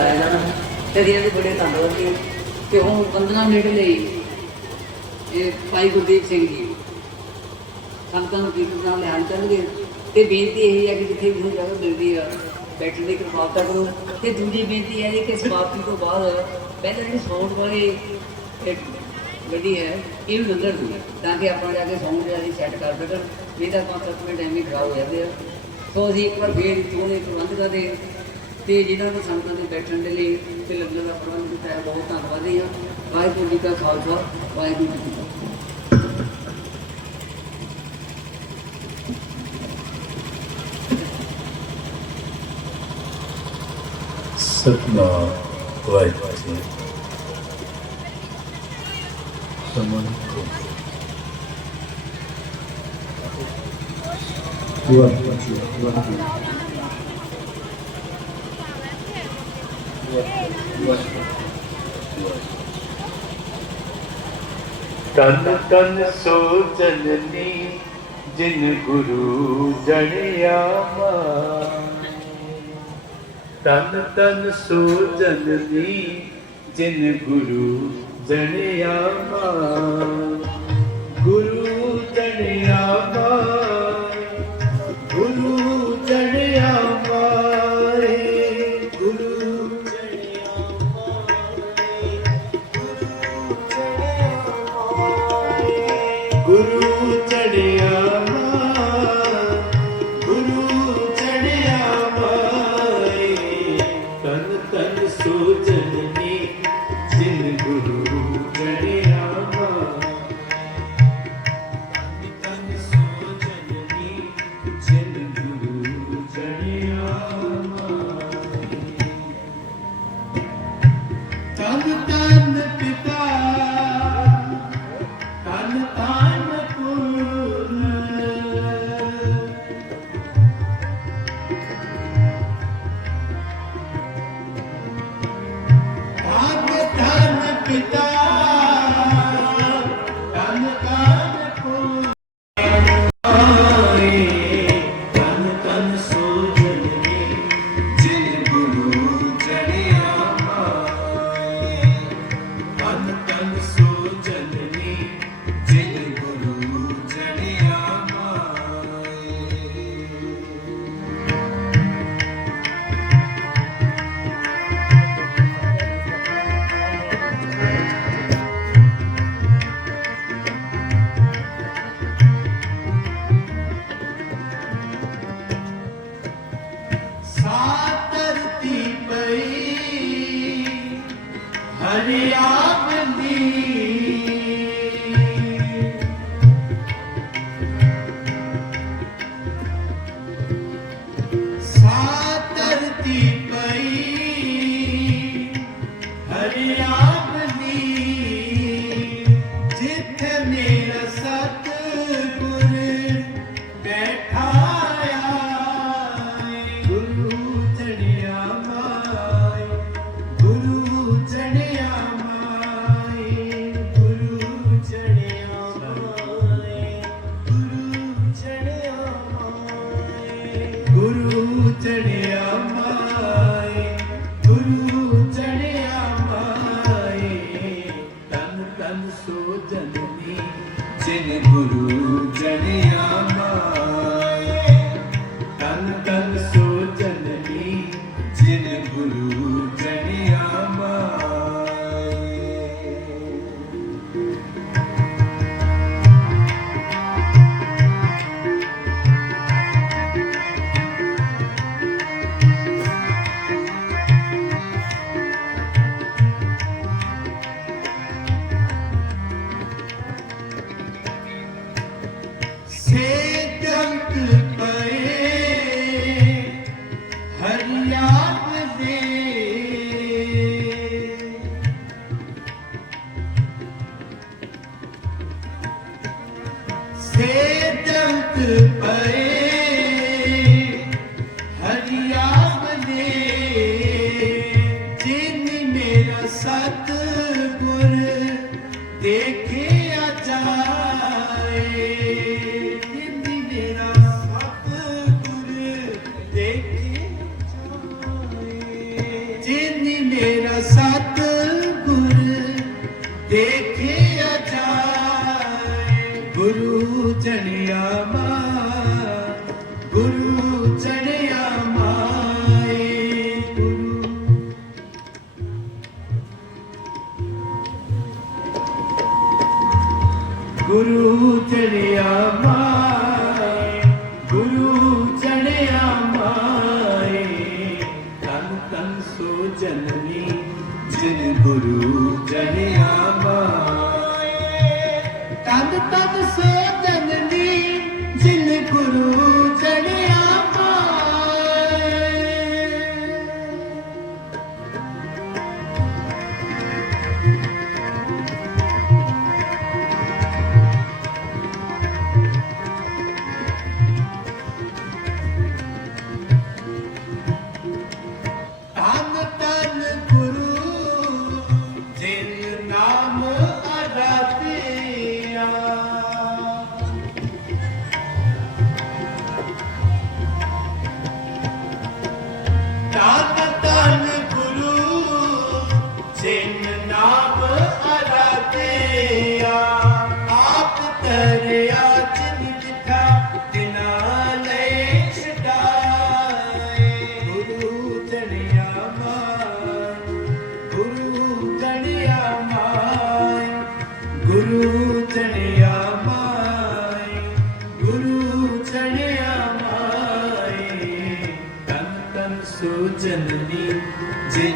ਕੀਤਾ ਇਹਨਾਂ ਨੂੰ ਤੇ ਇਹਨਾਂ ਦੇ ਬੜੇ ਧੰਨਵਾਦ ਜੀ ਕਿ ਉਹ ਬੰਦਨਾ ਮਿੰਟ ਲਈ ਇਹ ਭਾਈ ਗੁਰਦੀਪ ਸਿੰਘ ਜੀ ਸੰਤਾਂ ਦੀ ਕਿਰਪਾ ਨਾਲ ਲੈਣ ਚੱਲਗੇ ਤੇ ਬੇਨਤੀ ਇਹ ਹੈ ਕਿ ਜਿੱਥੇ ਵੀ ਜਗ੍ਹਾ ਮਿਲਦੀ ਆ ਬੈਠਣ ਦੀ ਕਿਰਪਾਲਤਾ ਕਰੋ ਤੇ ਦੂਜੀ ਬੇਨਤੀ ਹੈ ਕਿ ਸਮਾਪਤੀ ਤੋਂ ਬਾਅਦ ਪਹਿਲਾਂ ਜਿਹੜੀ ਸੌਂਡ ਵਾਲੀ ਇੱਕ ਗੱਡੀ ਹੈ ਇਹ ਵੀ ਅੰਦਰ ਦੂਗਾ ਤਾਂ ਕਿ ਆਪਾਂ ਜਾ ਕੇ ਸੌਂਡ ਜਿਹੜੀ ਸੈੱਟ ਕਰ ਸਕਣ ਨਹੀਂ ਤਾਂ 5-7 ਮਿੰਟ ਐਵੇਂ ਖਰਾਬ ਹੋ ਜਾਂਦੇ ਆ ਸੋ ਅਸੀਂ ਇੱਕ ਵਾਰ ਫੇਰ ਚੋਣੇ ਪ੍ਰਬੰਧ ਕਰਦੇ तो जिन्होंने संतों के बैठने लिए तो लंगर का प्रबंध किया है बहुत धनबादी हाँ वाहगुरू जी का खालसा वाहगुरू जी का ਤਨ ਤਨ ਸੋ ਜਨਨੀ ਜਿਨ ਗੁਰੂ ਜਣਿਆ ਮਾ ਤਨ ਤਨ ਸੋ ਜਨਨੀ ਜਿਨ ਗੁਰੂ ਜਣਿਆ ਮਾ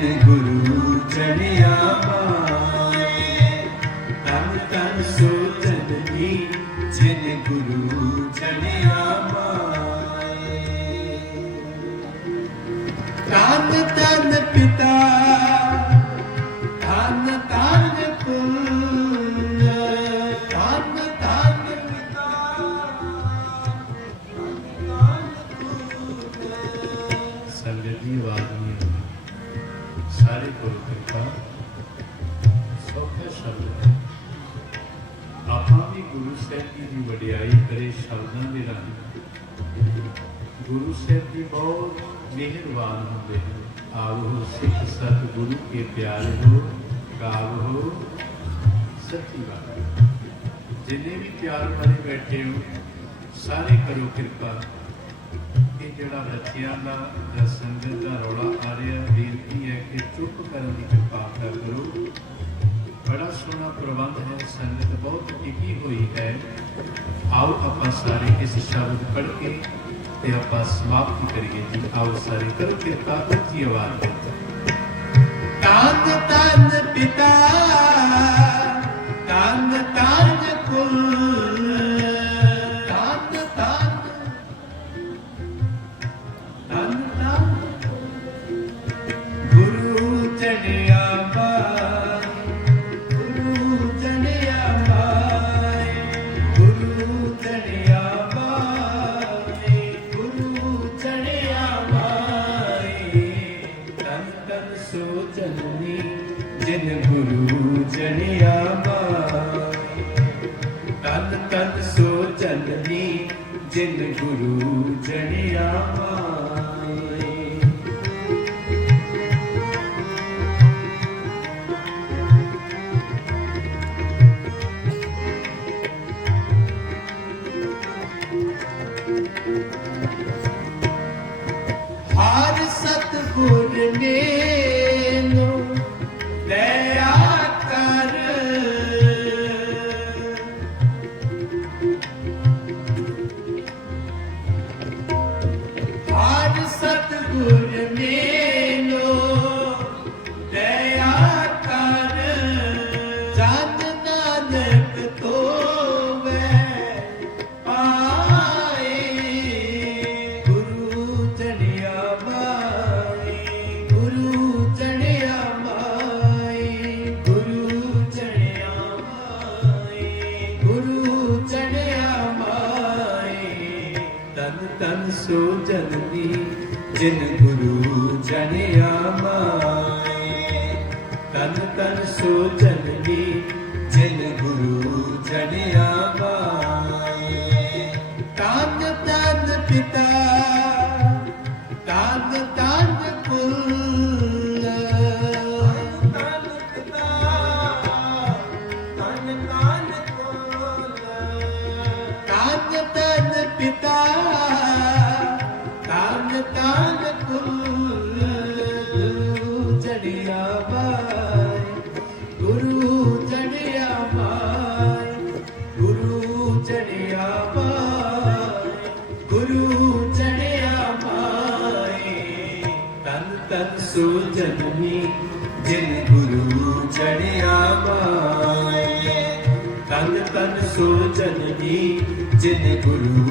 गुरु चढ़िया ਗੁਰੂ ਸਾਹਿਬ ਜੀ ਦੀ ਵਡਿਆਈ ਕਰੇ ਸ਼ਬਦਾਂ ਦੇ ਰਾਹੀਂ ਗੁਰੂ ਸਾਹਿਬ ਜੀ ਬਹੁਤ ਮਿਹਰਬਾਨ ਹੁੰਦੇ ਹਨ ਆਵੋ ਸਿੱਖ ਸਤ ਗੁਰੂ ਕੇ ਪਿਆਰ ਹੋ ਕਾਵੋ ਸੱਚੀ ਬਾਤ ਜਿੰਨੇ ਵੀ ਪਿਆਰ ਭਰੇ ਬੈਠੇ ਹੋ ਸਾਰੇ ਕਰੋ ਕਿਰਪਾ ਇਹ ਜਿਹੜਾ ਬੱਚਿਆਂ ਦਾ ਜਾਂ ਦਾ ਰੌਲਾ ਆ ਰਿਹਾ ਬੇਨਤੀ ਹੈ ਕਿ ਚੁੱਪ ਕਰਨ ਦੀ ਕਿਰਪਾ ਕਰੋ ਬੜਾ ਸੋਹਣਾ ਪ੍ਰਬੰਧ ਹੈ ਸੰਗਤ ਬਹੁਤ ਟਿਕੀ ਹੋਈ ਹੈ ਆਓ ਆਪਾਂ ਸਾਰੇ ਇਸ ਸ਼ਬਦ ਪੜ੍ਹ ਕੇ ਤੇ ਆਪਾਂ ਸਮਾਪਤ ਕਰੀਏ ਜੀ ਆਓ ਸਾਰੇ ਕਰੋ ਕਿਰਪਾ ਉੱਚੀ ਆਵਾਜ਼ ਵਿੱਚ ਤਨ ਤਨ ਪਿਤਾ Jenny. Thank you. ਜਿਨ ਗੁਰੂ ਜਨ ਆਮਾਈ ਤਨ ਤਨ ਸੋਚੈ ਚੜਿਆ ਪਾਏ ਗੁਰੂ ਚੜਿਆ ਪਾਏ ਤਨ ਤਨ ਸੋ ਜਨਮੀ ਜਿਨ ਗੁਰੂ ਚੜਿਆ ਪਾਏ ਤਨ ਤਨ ਸੋ ਜਨਮੀ ਜਿਨ ਗੁਰੂ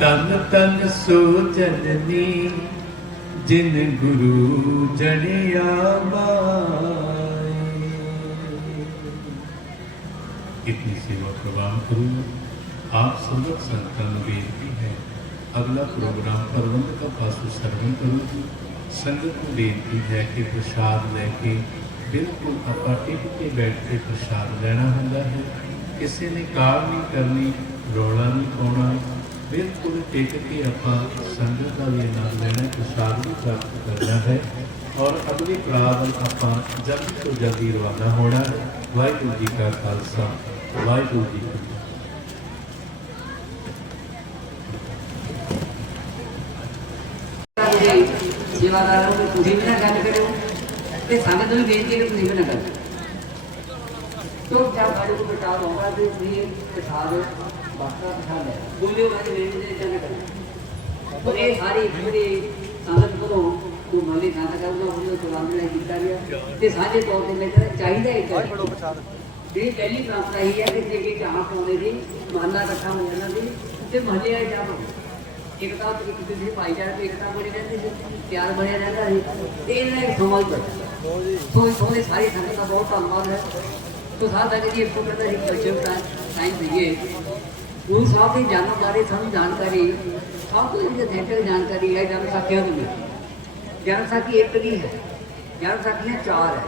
ਤਨ ਤਨ ਸੋ ਜਨਨੀ ਜਿਨ ਗੁਰੂ ਜੜਿਆ ਮਾਏ इतनी सेवा प्रवान करूँ आप संगत संतान बेनती है अगला प्रोग्राम प्रबंध का पासु ਸਰਵਨ ਕਰੋ ਸੰਗਤ ਨੂੰ ਬੇਨਤੀ ਹੈ ਕਿ ਪ੍ਰਸ਼ਾਦ ਲੈ ਕੇ ਬਿਲਕੁਲ ਆਪਾਂ ਟਿਕ ਕੇ ਬੈਠ ਕੇ ਪ੍ਰਸ਼ਾਦ ਲੈਣਾ ਹੁੰਦਾ ਹੈ ਕਿਸੇ ਨੇ ਕਾਰ ਨਹੀਂ ਕਰਨੀ ਰੌਲਾ ਨਹੀਂ ਪਾਉਣਾ ਬਿਲਕੁਲ ਟਿਕ ਕੇ ਆਪਾਂ ਸੰਗਤ ਦਾ ਵੀ ਆਨੰਦ ਲੈਣਾ ਪ੍ਰਸ਼ਾਦ ਵੀ ਪ੍ਰਾਪਤ ਕਰਨਾ ਹੈ ਔਰ ਅਗਲੇ ਪੜਾਅ ਵੱਲ ਆਪਾਂ ਜਲਦੀ ਤੋਂ ਜਲਦੀ ਰਵਾਨਾ ਹੋਣਾ ਹੈ ਵਾਹਿਗੁਰੂ ਜੀ ਕਾ ਖਾਲਸਾ ਵਾਹਿਗੁਰੂ ਜੀ ਕੀ ਫਤਿਹ ਜਿਹੜੇ ਸੇਵਾਦਾਰ ਹੋ ਤੁਸੀਂ ਵੀ ਨਾ ਗੱਲ ਕਰੋ ਤੇ ਸੰਗਤ ਨੂੰ ਵੀ ਬੇਨਤੀ ਹੈ ਕਿ ਤੁਸੀਂ ਵੀ ਨਾ ਕਰੋ तो क्या गाड़ी को बचा होगा तो ये प्रसाद बाका प्रसाद है बोले वाले लेने दे जाने का तो ये सारी पूरी संगत को को माली खाना का वो हमने तो राम ने ਕੀਤਾ ਗਿਆ ਤੇ ਸਾਂਝੇ ਤੌਰ ਤੇ ਮੇਰੇ ਚਾਹੀਦਾ ਹੈ ਇਹ ਪਹਿਲੀ ਪ੍ਰਾਪਤ ਹੀ ਹੈ ਕਿ ਜੇ ਕਿ ਚਾਹ ਪਾਉਣੇ ਦੀ ਮਾਨਾ ਇਕੱਠਾ ਹੋ ਜਾਣਾ ਦੀ ਤੇ ਮਹੱਲੇ ਆਏ ਜਾ ਇੱਕ ਤਾਂ ਇੱਕ ਦੂਜੇ ਭਾਈਚਾਰੇ ਤੇ ਇੱਕ ਤਾਂ ਬਣੀ ਰਹਿੰਦੀ ਸੀ ਪਿਆਰ ਬਣਿਆ ਰਹਿੰਦਾ ਸੀ ਤੇ ਇਹਨਾਂ ਨੇ ਸਮਾਜ ਬਣਾ ਸੋ ਸੋਨੇ ਸਾਰੀ ਸੰਗਤ ਦਾ ਬਹੁਤ ਧੰਨਵਾਦ ਹੈ ਤੋ ਸਾਡਾ ਜਿਹੜੀ ਇੱਕ ਕਹਿੰਦਾ ਸੀ ਕਲਚਰ ਦਾ ਸਾਇੰਸ ਦਈਏ ਗੁਰੂ ਸਾਹਿਬ ਦੀ ਜਨਮ ਬਾਰੇ ਸਾਨੂੰ ਜਾਣਕਾਰੀ ਸਭ ਤੋਂ ਇੰਪੋਰਟੈਂਟ ਜਾਣਕਾਰੀ ਹੈ ਜਨਮ ਸਾਖੀਆਂ ਦੀ ਜਨ ਸਾਖੀ ਇੱਕ ਨਹੀਂ ਹੈ ਜਨ ਸਾਖੀਆਂ ਚਾਰ ਹੈ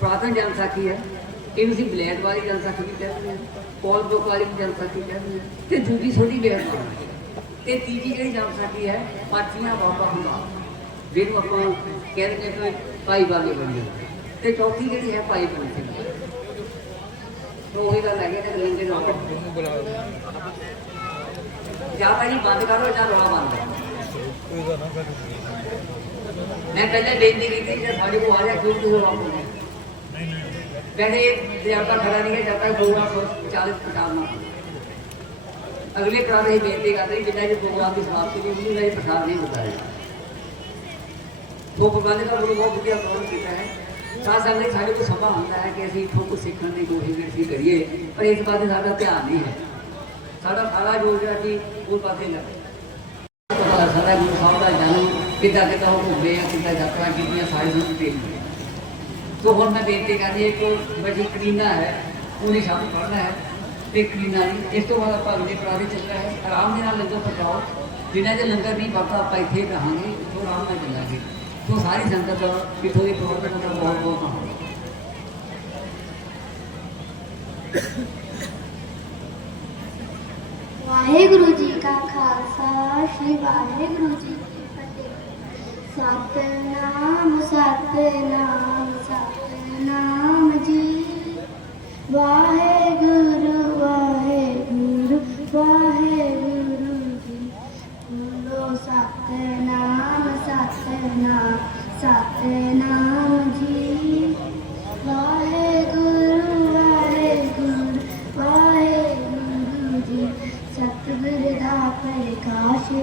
ਪ੍ਰਾਥਮ ਜਨ ਸਾਖੀ ਹੈ ਇਹ ਤੁਸੀਂ ਬਲੈਡ ਵਾਲੀ ਜਨ ਸਾਖੀ ਵੀ ਕਹਿੰਦੇ ਹੋ ਪੌਲ ਬੁੱਕ ਵਾਲੀ ਜਨ ਸਾਖੀ ਕਹਿੰਦੇ ਹੋ ਤੇ ਦੂਜੀ ਥੋੜੀ ਬਲੈਡ ਤੇ ਤੀਜੀ ਜਿਹੜੀ ਜਨ ਸਾਖੀ ਹੈ ਪਾਠੀਆਂ ਬਾਬਾ ਹੁੰਦਾ ਜਿਹਨੂੰ ਆਪਾਂ ਕਹਿੰਦੇ ਨੇ ਭਾਈ ਵਾਲੇ ਬੰਦੇ ਤੇ ਚੌਥੀ ਜਿਹੜੀ ਹੈ ਭਾਈ ਬੰਦੇ ਉਹੀ ਗੱਲ ਹੈਗੀ ਤੇ ਗਲੰਡੇ ਨਾ ਜਾਂ ਭਾਈ ਬੰਦ ਕਰੋ ਜਾਂ ਰੋਣਾ ਬੰਦ ਮੈਂ ਪਹਿਲੇ ਬੇਨਤੀ ਕੀਤੀ ਜੇ ਸਾਡੇ ਕੋਲ ਆ ਜਾ ਕਿਉਂ ਕਿਉਂ ਰੋਣਾ ਨਹੀਂ ਵੈਸੇ ਦਰਿਆਪਾ ਖੜਾ ਨਹੀਂ ਹੈ ਜਦ ਤੱਕ ਗੋਆ 40 ਪਟਾਲ ਨਾ ਅਗਲੇ ਪ੍ਰਾਣ ਇਹ ਬੇਨਤੀ ਕਰਦੇ ਜਿੰਨਾ ਜੇ ਭਗਵਾਨ ਦੀ ਸਮਾਪਤੀ ਨਹੀਂ ਹੁੰਦੀ ਉਹਨਾਂ ਇਹ ਪ੍ਰਸਾਦ ਨਹੀਂ ਹੁੰਦਾ ਹੈ ਉਹ ਭਗਵਾਨ ਦਾ ਗੁਰੂ ਬਹੁਤ ਵਧੀਆ ਪ੍ਰਬੰਧ ਕੀਤਾ ਹੈ ਸਾਸਾਂ ਨਹੀਂ ਸਾਡੇ ਕੋਲ ਸਮਾਂ ਹੁੰਦਾ ਹੈ ਕਿ ਅਸੀਂ ਇੱਥੋਂ ਕੁਝ ਸਿੱਖਣ ਦੀ ਕੋਸ਼ਿਸ਼ ਅਸੀਂ ਕਰੀਏ ਪਰ ਇਸ ਬਾਰੇ ਸਾਡਾ ਧਿਆਨ ਨਹੀਂ ਹੈ ਸਾਡਾ ਸਾਰਾ ਜੋ ਜਿਹੜਾ ਕਿ ਉਹ ਪਾਸੇ ਲੱਗੇ ਸਾਡਾ ਗੁਰੂ ਸਾਹਿਬ ਦਾ ਜਨਮ ਕਿੱਦਾਂ ਕਿੱਦਾਂ ਉਹ ਘੁੰਮੇ ਆ ਕਿੱਦਾਂ ਯਾਤਰਾ ਕੀਤੀਆਂ ਸਾਰੀ ਨੂੰ ਦੇਖਦੇ ਸੋ ਹੁਣ ਮੈਂ ਬੇਨਤੀ ਕਰਦੀ ਇੱਕ ਬੜੀ ਕਰੀਨਾ ਹੈ ਉਹਨੇ ਸ਼ਬਦ ਪੜਨਾ ਹੈ ਤੇ ਕਰੀਨਾ ਨਹੀਂ ਇਸ ਤੋਂ ਬਾਅਦ ਆਪਾਂ ਅਗਲੇ ਪੜਾਅ ਚੱਲਣਾ ਹੈ ਆਰਾਮ ਦੇ ਨਾਲ ਲੰਗਰ ਪਹੁੰਚਾਓ ਜਿਨ੍ਹਾਂ ਦੇ ਲੰਗਰ ਨਹੀਂ ਬਾਬਾ ਆਪਾਂ ਇੱਥੇ ਰਹਾਂਗੇ ਉਹ ਆਰਾਮ ਨਾਲ ਚੱਲਾਂਗੇ ਸੋ ਸਾਰੀ ਸੰਗਤ ਕਿਥੋਂ ਦੀ ਪ੍ਰੋਗਰਾਮ ਦਾ ਬਹੁਤ ਬਹੁਤ ਵਾਹਿਗੁਰੂ ਜੀ ਕਾ ਖਾਲਸਾ ਸ੍ਰੀ ਵਾਹਿਗੁਰੂ ਜੀ ਕੀ ਫਤਿਹ ਸਤਨਾਮ ਸਤਨਾਮ ਸਤਨਾਮ ਜੀ ਵਾਹਿਗੁਰੂ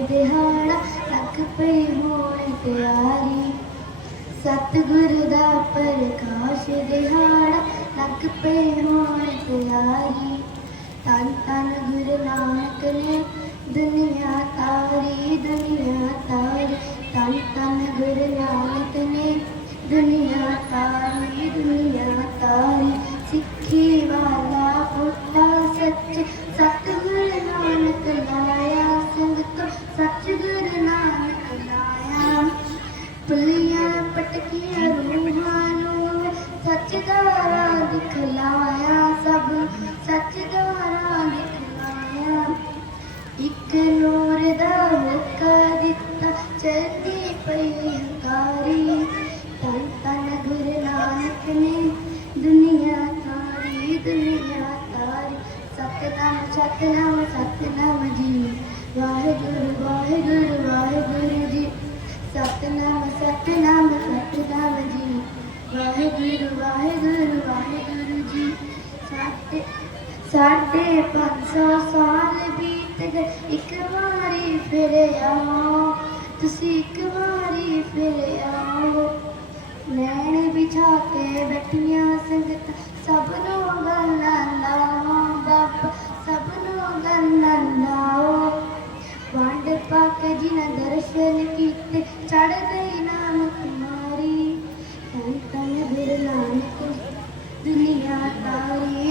ਦਿਹਾੜਾ ਲੱਖ ਪਈ ਹੋਏ ਪਿਆਰੀ ਸਤਿਗੁਰ ਦਾ ਪ੍ਰਕਾਸ਼ ਦਿਹਾੜਾ ਲੱਖ ਪਈ ਹੋਏ ਪਿਆਰੀ ਤਨ ਤਨ ਗੁਰ ਨਾਨਕ ਨੇ ਦੁਨੀਆ ਤਾਰੀ ਦੁਨੀਆ ਤਾਰੀ ਤਨ ਤਨ ਗੁਰ ਨਾਨਕ ਨੇ ਦੁਨੀਆ ਤਾਰੀ ਦੁਨੀਆ ਤਾਰੀ ਸਿੱਖੀ ਵਾਲਾ ਪੁੱਤਾ ਸੱਚ ਸਤਿਗੁਰ ਨਾਨਕ ਲਾਇਆ ਦੀਆਂ ਰੂਹਾਂ ਨੂੰ ਸੱਚ ਦਾ ਰਾਹ ਦਿਖਲਾਇਆ ਆਓ ਤੁਸੀਂ ਇੱਕ ਵਾਰੀ ਫਿਰ ਆਓ ਮੈਂ ਵਿਛਾ ਕੇ ਬੈਠੀਆਂ ਸੰਗਤ ਸਭ ਨੂੰ ਗੱਲਾਂ ਲਾਓ ਬਾਪ ਸਭ ਨੂੰ ਗੱਲਾਂ ਲਾਓ ਵੰਡ ਪਾ ਕੇ ਜਿਨ੍ਹਾਂ ਦਰਸ਼ਨ ਕੀਤੇ ਚੜ ਗਈ ਨਾਮ ਕੁਮਾਰੀ ਤਨ ਤਨ ਬਿਰਲਾਨ ਕੋ ਦੁਨੀਆ ਤਾਰੀ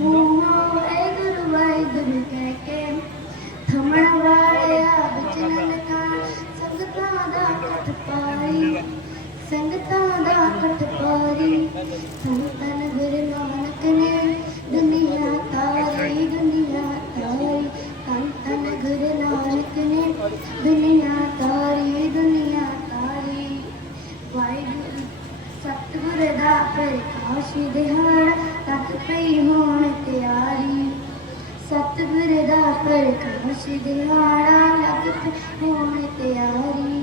ਹੂਆ ਵਾਹਿਗੁਰੂ ਵਾਹਿਗੁਰੂ ਕਹਿ ਕੇ ਥਮਣ ਵਾਲਿਆ ਬਚਨ ਕਾ ਸੰਗਤਾਂ ਦਾ ਕਠ ਪਾਈ ਸੰਗਤਾਂ ਦਾ ਕਠ ਪਾਈ ਸੰਤਨ ਗੁਰ ਨਾਨਕ ਨੇ ਦੁਨੀਆ ਤਾਰੀ ਦੁਨੀਆ ਤਾਰੀ ਸੰਤਨ ਗੁਰ ਨਾਨਕ ਨੇ ਦੁਨੀਆ ਤਾਰੀ ਦੁਨੀਆ ਤਾਰੀ ਵਾਹਿਗੁਰੂ ਸਤਿਗੁਰ ਦਾ ਪ੍ਰਕਾਸ਼ ਦਿਹਾੜ ਤਤ ਪਈ ਹੋ ਤਬਰ ਦਾ ਪ੍ਰਕਾਸ਼ ਦਿਹਾੜਾ ਲਗਤ ਹੋਣ ਤਿਆਰੀ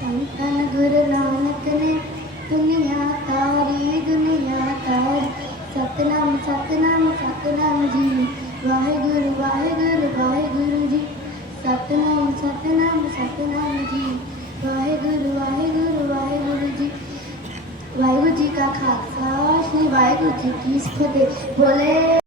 ਤਨ ਤਨ ਗੁਰ ਨਾਨਕ ਨੇ ਦੁਨੀਆ ਤਾਰੀ ਦੁਨੀਆ ਤਾਰ ਸਤਨਾਮ ਸਤਨਾਮ ਸਤਨਾਮ ਜੀ ਵਾਹਿਗੁਰੂ ਵਾਹਿਗੁਰੂ ਵਾਹਿਗੁਰੂ ਜੀ ਸਤਨਾਮ ਸਤਨਾਮ ਸਤਨਾਮ ਜੀ ਵਾਹਿਗੁਰੂ ਵਾਹਿਗੁਰੂ ਵਾਹਿਗੁਰੂ ਜੀ ਵਾਹਿਗੁਰੂ ਜੀ ਕਾ ਖਾਲਸਾ ਸ੍ਰੀ ਵਾਹਿਗੁਰੂ ਜੀ ਕੀ ਫਤਿਹ ਬੋਲੇ